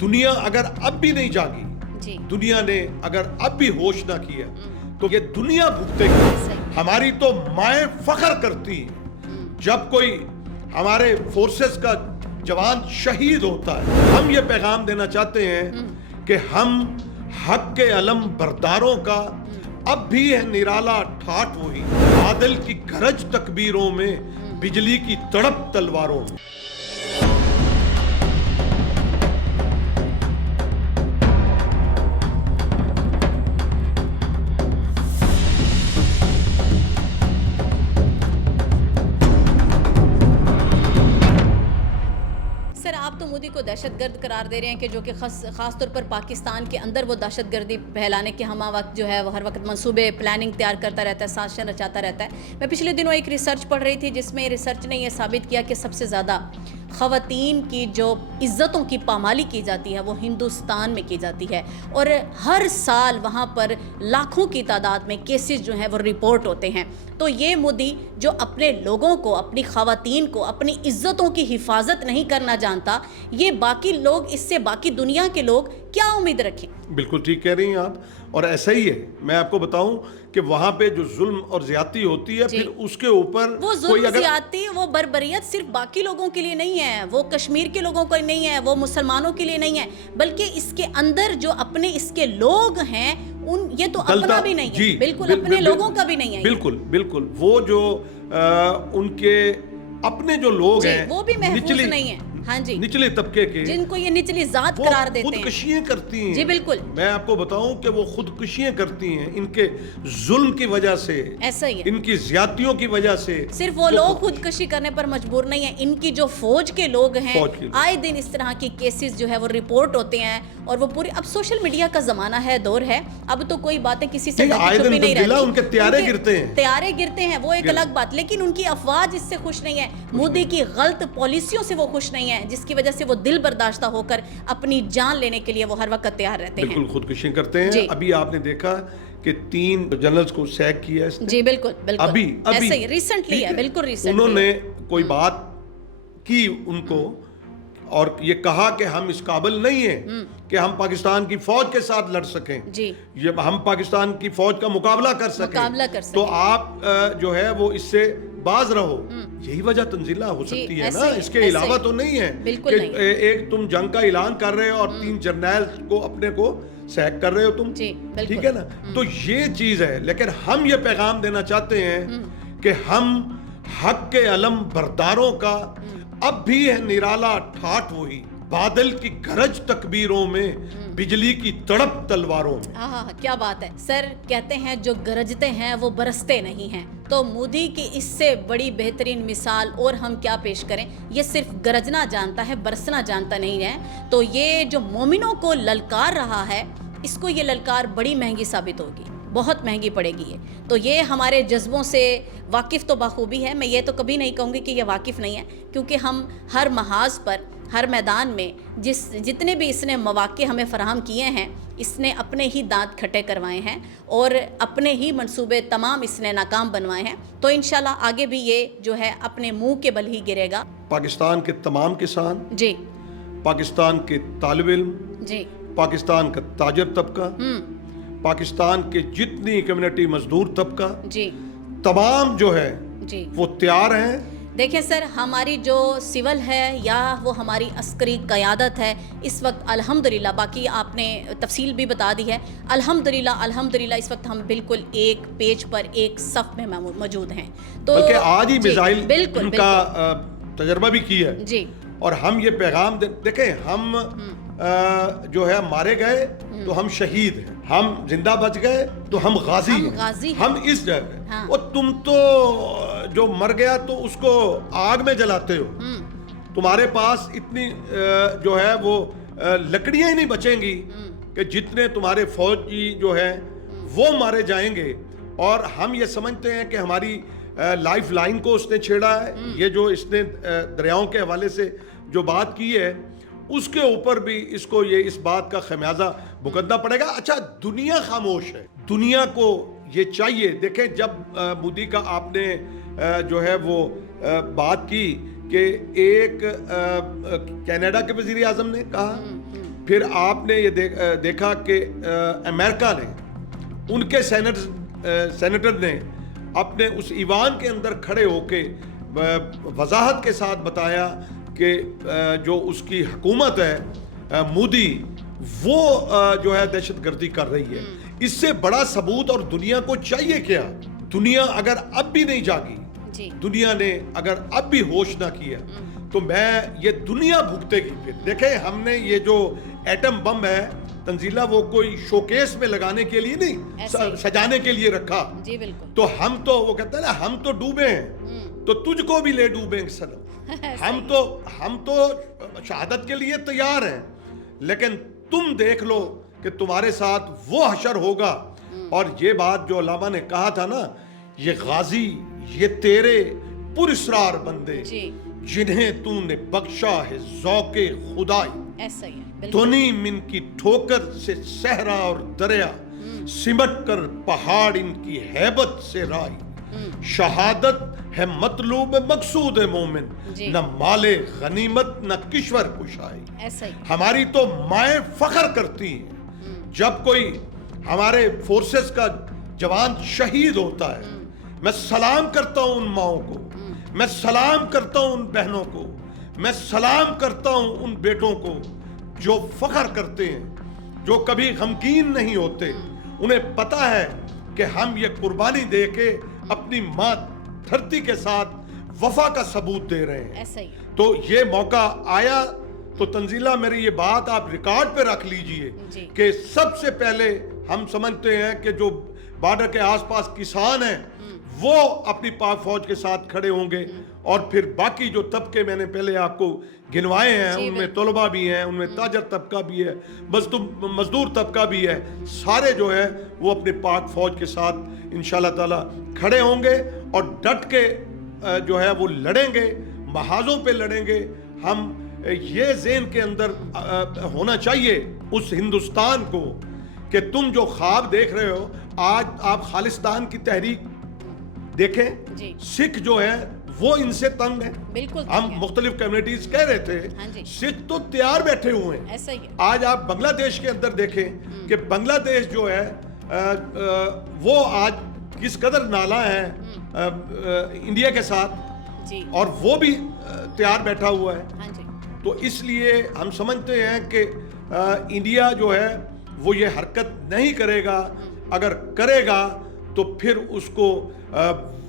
دنیا اگر اب بھی نہیں جاگی، دنیا نے اگر اب بھی ہوش نہ کیا تو یہ دنیا بھگتے گی. ہماری تو مائیں فخر کرتی ہیں جب کوئی ہمارے فورسز کا جوان شہید ہوتا ہے. ہم یہ پیغام دینا چاہتے ہیں کہ ہم حق کے علم برداروں کا اب بھی ہے نرالا ٹھاٹ وہی، بادل کی گرج تکبیروں میں، بجلی کی تڑپ تلواروں میں. مودی کو دہشت گرد قرار دے رہے ہیں کہ جو کہ خاص طور پر پاکستان کے اندر وہ دہشت گردی پھیلانے کے ہمہ وقت جو ہے وہ ہر وقت منصوبے پلاننگ تیار کرتا رہتا ہے، سازشیں رچاتا رہتا ہے. میں پچھلے دنوں ایک ریسرچ پڑھ رہی تھی جس میں ریسرچ نے یہ ثابت کیا کہ سب سے زیادہ خواتین کی جو عزتوں کی پامالی کی جاتی ہے وہ ہندوستان میں کی جاتی ہے، اور ہر سال وہاں پر لاکھوں کی تعداد میں کیسز جو ہیں وہ رپورٹ ہوتے ہیں. تو یہ مودی جو اپنے لوگوں کو، اپنی خواتین کو، اپنی عزتوں کی حفاظت نہیں کرنا جانتا، یہ باقی لوگ، اس سے باقی دنیا کے لوگ کیا امید رکھیں؟ بالکل ٹھیک کہہ رہی ہیں آپ، اور ایسا ہی ہے. میں آپ کو بتاؤں کہ وہاں پہ جو ظلم اور زیادتی ہوتی ہے پھر اس کے اوپر وہ ظلم، زیادتی، وہ بربریت صرف باقی لوگوں کے لیے نہیں ہے، وہ کشمیر کے لوگوں کو نہیں ہے، وہ مسلمانوں کے لیے نہیں ہے، بلکہ اس کے اندر جو اپنے اس کے لوگ ہیں یہ تو اپنا بھی نہیں ہے، بالکل اپنے لوگوں کا بھی نہیں ہے. بالکل بالکل، وہ جو ان کے اپنے جو لوگ ہیں وہ بھی محفوظ نہیں ہیں. ہاں جی، نچلے طبقے کے جن کو یہ نچلی ذات قرار دیتے ہیں، خودکشیاں کرتی ہیں. جی بالکل، میں آپ کو بتاؤں کہ وہ خودکشیاں کرتی ہیں ان کے ظلم کی وجہ سے، ایسا ہی ہے، ان کی زیادتیوں کی وجہ سے. صرف وہ لوگ خودکشی کرنے پر مجبور نہیں ہیں، ان کی جو فوج کے لوگ ہیں آئے دن اس طرح کی کیسز جو ہے وہ رپورٹ ہوتے ہیں. اور وہ پوری، اب سوشل میڈیا کا زمانہ ہے، دور ہے، اب تو کوئی باتیں کسی سے چھپی نہیں رہتی. ان کے طیارے گرتے ہیں وہ ایک الگ بات، لیکن ان کی افواج اس سے خوش نہیں ہے. مودی کی غلط پالیسیوں سے وہ خوش نہیں ہے، جس کی وجہ سے وہ دل برداشتہ ہو کر اپنی جان لینے کے لیے وہ ہر وقت تیار رہتے ہیں. بالکل خودکشی کرتے ہیں. ابھی آپ نے دیکھا کہ 3 جنرلز کو سیک کیا ہے. جی بالکل بالکل، ابھی ایسا ہی ریسنٹلی ہے، بالکل ریسنٹلی انہوں نے کوئی بات کی ان کو اور یہ کہا کہ ہم اس قابل نہیں ہیں کہ ہم پاکستان کی فوج کے ساتھ لڑ سکیں، یہ ہم پاکستان کی فوج کا مقابلہ کر سکیں، تو آپ جو ہے وہ اس سے باز رہو. یہی وجہ تنزیلہ ہو سکتی ہے نا، اس کے علاوہ تو نہیں ہے کہ ایک تم جنگ کا اعلان کر رہے ہو اور 3 جرنیل کو اپنے کو سیک کر رہے ہو تم، ٹھیک ہے نا. تو یہ چیز ہے. لیکن ہم یہ پیغام دینا چاہتے ہیں کہ ہم حق کے علم برداروں کا اب بھی ہے نرالا ٹھاٹ وہی، بادل کی گرج تکبیروں میں، بجلی کی تڑپ تلواروں میں. کیا بات ہے سر. کہتے ہیں جو گرجتے ہیں وہ برستے نہیں ہیں. تو مودی کی اس سے بڑی بہترین مثال اور ہم کیا پیش کریں. یہ صرف گرجنا جانتا ہے، برسنا جانتا نہیں ہے. تو یہ جو مومنوں کو للکار رہا ہے، اس کو یہ للکار بڑی مہنگی ثابت ہوگی، بہت مہنگی پڑے گی. تو یہ ہمارے جذبوں سے واقف تو بخوبی ہے. میں یہ تو کبھی نہیں کہوں گی کہ یہ واقف نہیں ہے، کیونکہ ہم ہر محاذ پر، ہر میدان میں جتنے بھی اس نے مواقع ہمیں فراہم کیے ہیں، اس نے اپنے ہی دانت کھٹے کروائے ہیں اور اپنے ہی منصوبے تمام اس نے ناکام بنوائے ہیں. تو انشاءاللہ آگے بھی یہ جو ہے اپنے منہ کے بل ہی گرے گا. پاکستان کے تمام کسان، پاکستان کے طالب علم، پاکستان کا تاجر طبقہ، پاکستان کے جتنی کمیونٹی مزدور طبقہ، تمام جو ہے وہ تیار ہیں. دیکھیں سر، ہماری جو سول ہے یا وہ ہماری عسکری قیادت ہے اس وقت الحمدللہ، باقی آپ نے تفصیل بھی بتا دی ہے، الحمدللہ اس وقت ہم بالکل ایک پیج پر، ایک صف میں موجود ہیں. تو بلکہ آج ہی میزائل ان کا تجربہ بھی کیا ہے. اور ہم یہ پیغام دیکھیں، ہم جو ہے مارے گئے تو ہم شہید ہیں، ہم زندہ بچ گئے تو ہم غازی ہیں. ہم اس جگہ، اور تم تو جو مر گیا تو اس کو آگ میں جلاتے ہو. تمہارے پاس اتنی جو ہے وہ لکڑیاں ہی نہیں بچیں گی کہ جتنے تمہارے فوجی جو ہے وہ مارے جائیں گے. اور ہم یہ سمجھتے ہیں کہ ہماری لائف لائن کو اس نے چھیڑا ہے. یہ جو اس نے دریاؤں کے حوالے سے جو بات کی ہے، اس کے اوپر بھی اس کو یہ اس بات کا خمیازہ بھگتنا پڑے گا. اچھا، دنیا خاموش ہے، دنیا کو یہ چاہیے. دیکھیں، جب مودی کا آپ نے جو ہے وہ بات کی کہ ایک کینیڈا کے وزیر اعظم نے کہا، پھر آپ نے یہ دیکھا کہ امریکہ نے ان کے سینیٹر نے اپنے اس ایوان کے اندر کھڑے ہو کے وضاحت کے ساتھ بتایا کہ جو اس کی حکومت ہے مودی وہ جو ہے دہشت گردی کر رہی ہے. اس سے بڑا ثبوت اور دنیا کو چاہیے کیا؟ دنیا اگر اب بھی نہیں جاگی، دنیا نے اگر اب بھی ہوش نہ کیا تو یہ دنیا بھگتے گی. پھر دیکھیں ہم نے یہ جو ایٹم بم ہے تنزیلہ وہ کوئی شوکیس میں لگانے کے لیے نہیں، سجانے کے لیے رکھا. جی بالکل. تو ہم تو وہ کہتے ہیں نا ہم تو ڈوبے ہیں تو تجھ کو بھی لے ڈوبیں سنم. ہم تو شہادت کے لیے تیار ہیں، لیکن تم دیکھ لو کہ تمہارے ساتھ وہ حشر ہوگا. اور یہ بات جو علامہ نے کہا تھا نا، یہ غازی یہ تیرے پراسرار بندے جنہیں تو نے بخشا ہے ذوق خدائی. ایسا ہی ہے. دھنی من کی ٹھوکر سے صحرا اور دریا، سمٹ کر پہاڑ ان کی ہیبت سے رائی. شہادت ہے مطلوب مقصود مومن، نہ مال غنیمت نہ کشور کشائی. ہماری تو مائیں فخر کرتی ہیں جب کوئی ہمارے فورسز کا جوان شہید ہوتا ہے. میں سلام کرتا ہوں ان ماؤں کو، میں سلام کرتا ہوں ان بہنوں کو، میں سلام کرتا ہوں ان بیٹوں کو جو فخر کرتے ہیں، جو کبھی غمگین نہیں ہوتے. انہیں پتا ہے کہ ہم یہ قربانی دے کے اپنی ماں دھرتی کے ساتھ وفا کا ثبوت دے رہے ہیں. تو یہ موقع آیا تو تنزیلہ میری یہ بات آپ ریکارڈ پہ رکھ لیجئے کہ سب سے پہلے ہم سمجھتے ہیں کہ جو بارڈر کے آس پاس کسان ہیں وہ اپنی پاک فوج کے ساتھ کھڑے ہوں گے، اور پھر باقی جو طبقے میں نے پہلے آپ کو گنوائے ہیں ان میں طلبہ بھی ہیں، ان میں تاجر طبقہ بھی ہے، مزدور طبقہ بھی ہے، سارے جو ہے وہ اپنے پاک فوج کے ساتھ انشاءاللہ تعالی کھڑے ہوں گے اور ڈٹ کے جو ہے وہ لڑیں گے، محاذوں پہ لڑیں گے. ہم یہ ذہن کے اندر ہونا چاہیے اس ہندوستان کو کہ تم جو خواب دیکھ رہے ہو، آج آپ خالصتان کی تحریک دیکھیں، سکھ جو ہے وہ ان سے تنگ ہے. ہم مختلف کمیونٹیز کہہ رہے تھے سکھ تو تیار بیٹھے ہوئے ہیں. آج آپ بنگلہ دیش کے اندر دیکھیں کہ بنگلہ دیش جو ہے وہ آج کس قدر نالا ہے انڈیا کے ساتھ، اور وہ بھی تیار بیٹھا ہوا ہے. تو اس لیے ہم سمجھتے ہیں کہ انڈیا جو ہے وہ یہ حرکت نہیں کرے گا. اگر کرے گا تو پھر اس کو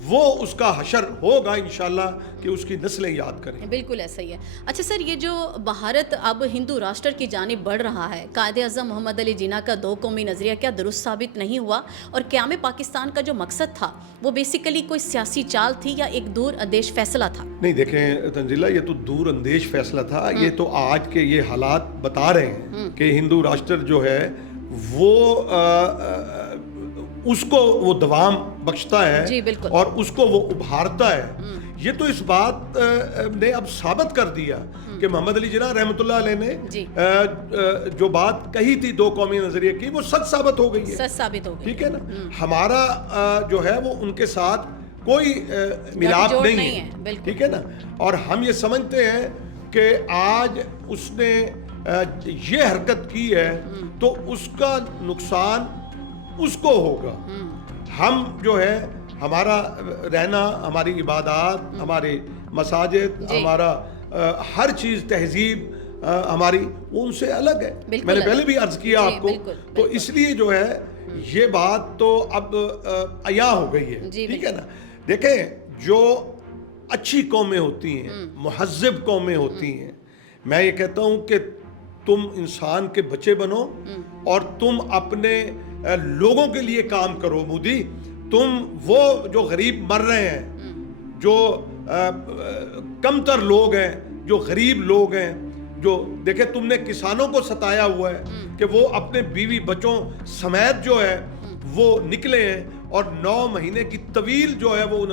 وہ اس کا حشر ہوگا انشاءاللہ کہ اس کی نسلیں یاد کریں. بالکل ایسا ہی ہے. اچھا سر، یہ جو بھارت اب ہندو راشٹر کی جانب بڑھ رہا ہے، قائد اعظم محمد علی جناح کا 2 قومی نظریہ کیا درست ثابت نہیں ہوا؟ اور قیام پاکستان کا جو مقصد تھا وہ بیسیکلی کوئی سیاسی چال تھی یا ایک دور اندیش فیصلہ تھا؟ نہیں دیکھیں تنزیلہ، یہ تو دور اندیش فیصلہ تھا. یہ تو آج کے یہ حالات بتا رہے ہیں کہ ہندو راشٹر جو ہے وہ اس کو وہ دوام بخشتا ہے اور اس کو وہ ابھارتا ہے. یہ تو اس بات نے اب ثابت کر دیا کہ محمد علی جناح رحمۃ اللہ علیہ نے جو بات کہی تھی 2 قومی نظریے کی وہ سچ ثابت ہو گئی ہے. سچ ثابت ہو گئی. ٹھیک ہے نا. ہمارا جو ہے وہ ان کے ساتھ کوئی ملاپ نہیں ہے. ٹھیک ہے نا. اور ہم یہ سمجھتے ہیں کہ آج اس نے یہ حرکت کی ہے تو اس کا نقصان اس کو ہوگا. ہم جو ہے ہمارا رہنا، ہماری عبادات، ہمارے مساجد، ہمارا ہر چیز تہذیب ہماری وہ ان سے الگ ہے. میں نے پہلے بھی عرض کیا آپ کو. تو اس لیے جو ہے یہ بات تو اب عیاں ہو گئی ہے. ٹھیک ہے نا. دیکھیں جو اچھی قومیں ہوتی ہیں، مہذب قومیں ہوتی ہیں، میں یہ کہتا ہوں کہ تم انسان کے بچے بنو اور تم اپنے لوگوں کے لیے کام کرو. مودی تم وہ جو غریب مر رہے ہیں، جو کم تر لوگ ہیں، جو غریب لوگ ہیں، جو دیکھیں تم نے کسانوں کو ستایا ہوا ہے کہ وہ اپنے بیوی بچوں سمیت جو ہے وہ نکلے ہیں اور 9 مہینے کی طویل جو ہے وہ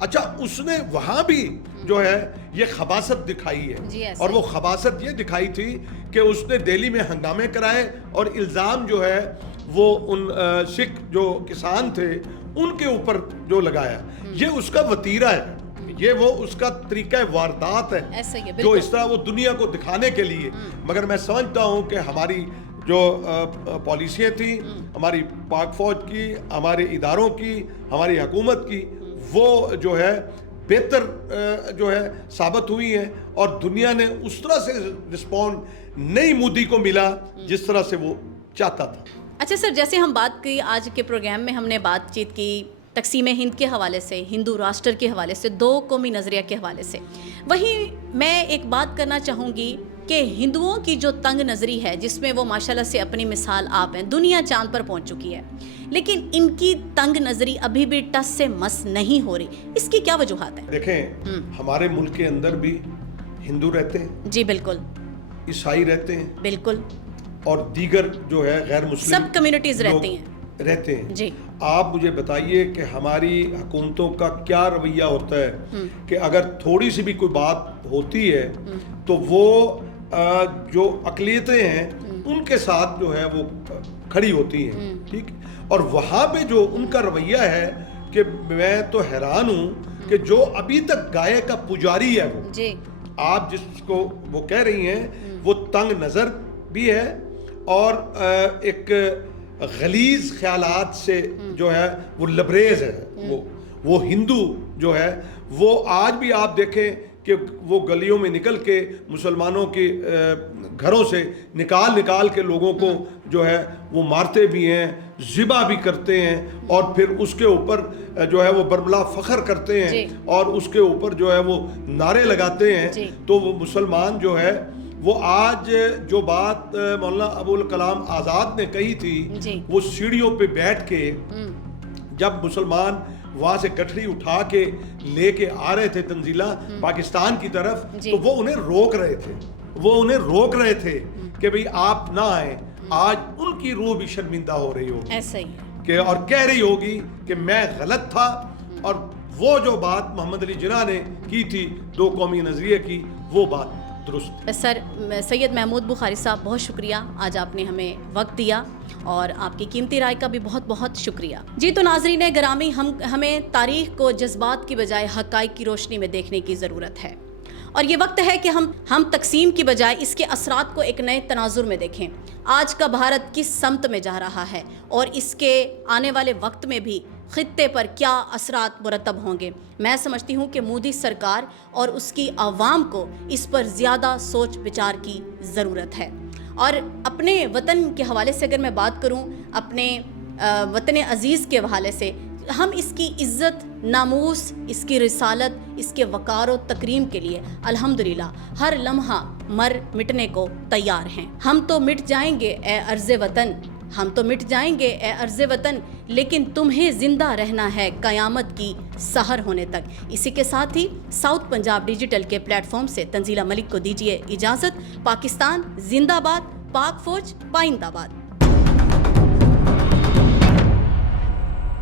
اچھا اس نے وہاں بھی جو ہے یہ خباثت دکھائی ہے. اور وہ خباثت یہ دکھائی تھی کہ اس نے دہلی میں ہنگامے کرائے اور الزام جو ہے وہ ان سکھ جو کسان تھے ان کے اوپر جو لگایا. یہ اس کا وتیرہ ہے. یہ وہ اس کا طریقہ واردات ہے ایسا ہی ہے جو اس طرح وہ دنیا کو دکھانے کے لیے. مگر میں سمجھتا ہوں کہ ہماری جو پالیسیاں تھیں ہماری پاک فوج کی, ہمارے اداروں کی, ہماری حکومت کی, وہ جو ہے بہتر جو ہے ثابت ہوئی ہیں, اور دنیا نے اس طرح سے رسپونڈ نہیں مودی کو ملا جس طرح سے وہ چاہتا تھا. اچھا سر, جیسے ہم بات کی آج کے پروگرام میں, ہم نے بات چیت کی تقسیم ہند کے حوالے سے, ہندو راشٹر کے حوالے سے, دو قومی نظریہ کے حوالے سے. وہیں میں ایک بات کرنا چاہوں گی کہ ہندوؤں کی جو تنگ نظری ہے, جس میں وہ ماشاءاللہ سے اپنی مثال آپ ہیں, دنیا چاند پر پہنچ چکی ہے, لیکن ان کی تنگ نظری ابھی بھی ٹس سے مس نہیں ہو رہی. اس کی کیا وجوہات ہیں؟ دیکھیں, ہمارے ملک کے اندر بھی ہندو رہتے ہیں, جی بالکل, عیسائی رہتے ہیں, بالکل, اور دیگر جو ہے غیر مسلم سب کمیونٹیز رہتی ہیں جی. آپ مجھے بتائیے کہ ہماری حکومتوں کا کیا رویہ ہوتا ہے کہ اگر تھوڑی سی بھی کوئی بات ہوتی ہے تو وہ جو اقلیتیں ہیں ان کے ساتھ جو ہے وہ کھڑی ہوتی ہیں, ٹھیک. اور وہاں پہ جو ان کا رویہ ہے کہ میں تو حیران ہوں کہ جو ابھی تک گائے کا پجاری ہے وہ جی, آپ جس کو وہ کہہ رہی ہیں وہ تنگ نظر بھی ہے اور ایک غلیظ خیالات سے جو ہے وہ لبریز ہے. وہ ہندو جو ہے وہ آج بھی آپ دیکھیں کہ وہ گلیوں میں نکل کے مسلمانوں کے گھروں سے نکال کے لوگوں کو جو ہے وہ مارتے بھی ہیں, ذبح بھی کرتے ہیں, اور پھر اس کے اوپر جو ہے وہ بربلا فخر کرتے ہیں اور اس کے اوپر جو ہے وہ نعرے لگاتے ہیں. تو وہ مسلمان جو ہے وہ آج جو بات مولانا ابوالکلام آزاد نے کہی تھی, وہ سیڑھیوں پہ بیٹھ کے جب مسلمان وہاں سے گٹھڑی اٹھا کے لے کے آ رہے تھے تنزیلہ پاکستان کی طرف, تو وہ انہیں روک رہے تھے کہ بھئی آپ نہ آئیں. آج ان کی روح بھی شرمندہ ہو رہی ہوگی ایسا ہی کہ اور کہہ رہی ہوگی کہ میں غلط تھا, اور وہ جو بات محمد علی جناح نے کی تھی دو قومی نظریے کی, وہ بات درست. سر, سید محمود بخاری صاحب بہت شکریہ, آج آپ نے ہمیں وقت دیا اور آپ کی قیمتی رائے کا بھی بہت بہت شکریہ. جی تو ناظرین گرامی, ہمیں تاریخ کو جذبات کی بجائے حقائق کی روشنی میں دیکھنے کی ضرورت ہے, اور یہ وقت ہے کہ ہم تقسیم کی بجائے اس کے اثرات کو ایک نئے تناظر میں دیکھیں. آج کا بھارت کس سمت میں جا رہا ہے اور اس کے آنے والے وقت میں بھی خطے پر کیا اثرات مرتب ہوں گے. میں سمجھتی ہوں کہ مودی سرکار اور اس کی عوام کو اس پر زیادہ سوچ بچار کی ضرورت ہے. اور اپنے وطن کے حوالے سے اگر میں بات کروں, اپنے وطن عزیز کے حوالے سے, ہم اس کی عزت, ناموس, اس کی رسالت, اس کے وقار و تکریم کے لیے الحمدللہ ہر لمحہ مر مٹنے کو تیار ہیں. ہم تو مٹ جائیں گے اے ارض وطن, ہم تو مٹ جائیں گے اے ارض وطن, لیکن تمہیں زندہ رہنا ہے قیامت کی سحر ہونے تک. اسی کے ساتھ ہی ساؤتھ پنجاب ڈیجیٹل کے پلیٹ فارم سے تنزیلہ ملک کو دیجیے اجازت. پاکستان زندہ باد, پاک فوج پائندہ باد.